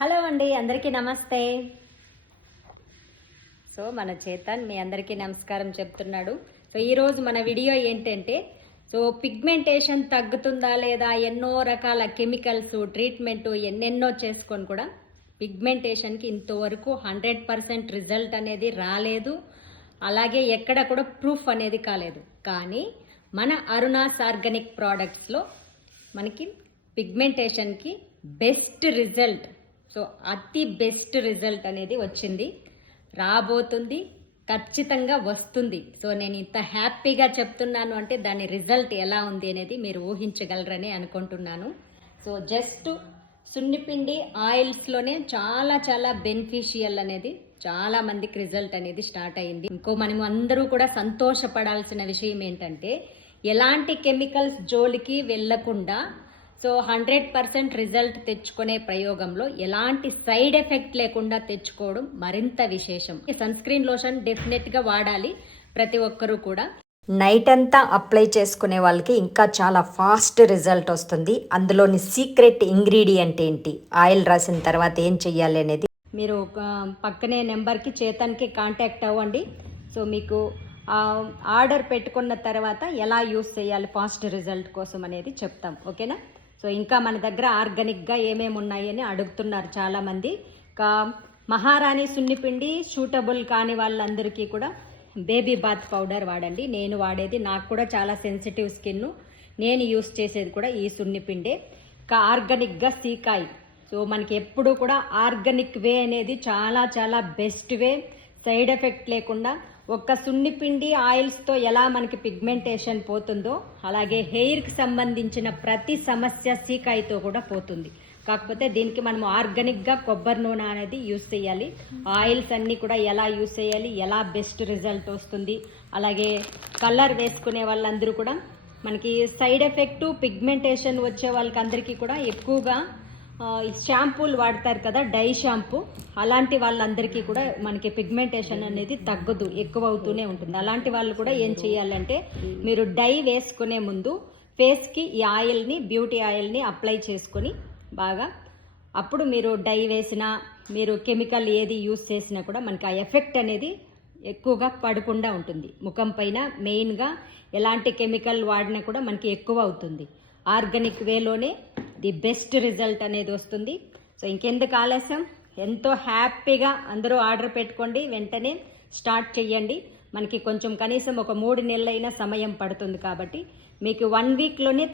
Hello అండి అందరికీ నమస్తే. సో మన చేతన్ మీ అందరికీ నమస్కారం చెప్తున్నాడు. సో ఈరోజు మన వీడియో ఏంటంటే సో పిగ్మెంటేషన్ తగ్గుతుందా లేదా ఎన్నో రకాల కెమికల్స్ ట్రీట్మెంట్ ఎన్నెన్నో చేసుకొని కూడా పిగ్మెంటేషన్కి ఇంతవరకు హండ్రెడ్ పర్సెంట్ రిజల్ట్ అనేది రాలేదు. అలాగే ఎక్కడ కూడా ప్రూఫ్ అనేది కాలేదు. కానీ మన అరుణాస్ ఆర్గానిక్ ప్రోడక్ట్స్లో మనకి పిగ్మెంటేషన్కి బెస్ట్ రిజల్ట్ సో అతి బెస్ట్ రిజల్ట్ అనేది వచ్చింది. రాబోతుంది ఖచ్చితంగా వస్తుంది. సో నేను ఇంత హ్యాపీగా చెప్తున్నాను అంటే దాని రిజల్ట్ ఎలా ఉంది అనేది మీరు ఊహించగలరని అనుకుంటున్నాను. సో జస్ట్ సున్నిపిండి ఆయిల్స్లోనే చాలా చాలా బెనిఫిషియల్ అనేది చాలా మందికి రిజల్ట్ అనేది స్టార్ట్ అయింది. ఇంకో మనం అందరూ కూడా సంతోషపడాల్సిన విషయం ఏంటంటే ఎలాంటి కెమికల్స్ జోలికి వెళ్ళకుండా సో హండ్రెడ్ పర్సెంట్ రిజల్ట్ తెచ్చుకునే ప్రయోగంలో ఎలాంటి సైడ్ ఎఫెక్ట్ లేకుండా తెచ్చుకోవడం మరింత విశేషం. సన్ స్క్రీన్ లోషన్ డెఫినెట్గా వాడాలి ప్రతి ఒక్కరూ కూడా. నైట్ అంతా అప్లై చేసుకునే వాళ్ళకి ఇంకా చాలా ఫాస్ట్ రిజల్ట్ వస్తుంది. అందులోని సీక్రెట్ ఇంగ్రీడియంట్ ఏంటి? ఆయిల్ రాసిన తర్వాత ఏం చెయ్యాలి అనేది. మీరు ఒక పక్కనే నెంబర్కి చేతన్కి కాంటాక్ట్ అవ్వండి. సో మీకు ఆర్డర్ పెట్టుకున్న తర్వాత ఎలా యూస్ చేయాలి ఫాస్ట్ రిజల్ట్ కోసం అనేది చెప్తాం. ఓకేనా? సో ఇంకా మన దగ్గర ఆర్గానిక్గా ఏమేమి ఉన్నాయని అడుగుతున్నారు చాలామంది. ఇంకా మహారాణి సున్నిపిండి సూటబుల్ కాని వాళ్ళందరికీ కూడా బేబీ బాత్ పౌడర్ వాడండి. నేను వాడేది నాకు కూడా చాలా సెన్సిటివ్ స్కిన్. నేను యూస్ చేసేది కూడా ఈ సున్నిపిండే. ఇంకా ఆర్గానిక్గా సీకాయ్. సో మనకి ఎప్పుడు కూడా ఆర్గానిక్ వే అనేది చాలా చాలా బెస్ట్ వే. సైడ్ ఎఫెక్ట్ లేకుండా ఒక్క సున్నిపిండి ఆయిల్స్తో ఎలా మనకి పిగ్మెంటేషన్ పోతుందో అలాగే హెయిర్కి సంబంధించిన ప్రతి సమస్య సీకాయితో కూడా పోతుంది. కాకపోతే దీనికి మనం ఆర్గానిక్గా కొబ్బరి నూనె అనేది యూస్ చేయాలి. ఆయిల్స్ అన్నీ కూడా ఎలా యూస్ చేయాలి ఎలా బెస్ట్ రిజల్ట్ వస్తుంది అలాగే కలర్ వేసుకునే వాళ్ళందరూ కూడా మనకి సైడ్ ఎఫెక్ట్ పిగ్మెంటేషన్ వచ్చే వాళ్ళకి అందరికీ కూడా ఎక్కువగా షాంపూలు వాడతారు కదా డై షాంపూ. అలాంటి వాళ్ళందరికీ కూడా మనకి పిగ్మెంటేషన్ అనేది తగ్గదు ఎక్కువ అవుతూనే ఉంటుంది. అలాంటి వాళ్ళు కూడా ఏం చేయాలంటే మీరు డై వేసుకునే ముందు ఫేస్కి ఈ ఆయిల్ని బ్యూటీ ఆయిల్ని అప్లై చేసుకొని బాగా అప్పుడు మీరు డై వేసినా మీరు కెమికల్ ఏది యూస్ చేసినా కూడా మనకి ఆ ఎఫెక్ట్ అనేది ఎక్కువగా పడకుండా ఉంటుంది. ముఖం పైన మెయిన్గా ఎలాంటి కెమికల్ వాడినా కూడా మనకి ఎక్కువ అవుతుంది. ఆర్గానిక్ వేలోనే ది బెస్ట్ రిజల్ట్ అనేది వస్తుంది. సో ఇంకెందుకు ఆలస్యం? ఎంతో హ్యాపీగా అందరూ ఆర్డర్ పెట్టుకోండి. వెంటనే స్టార్ట్ చేయండి మనకి కొంచెం కనీసం ఒక మూడు నెలలైన సమయం పడుతుంది కాబట్టి మీకు వన్ వీక్లోనే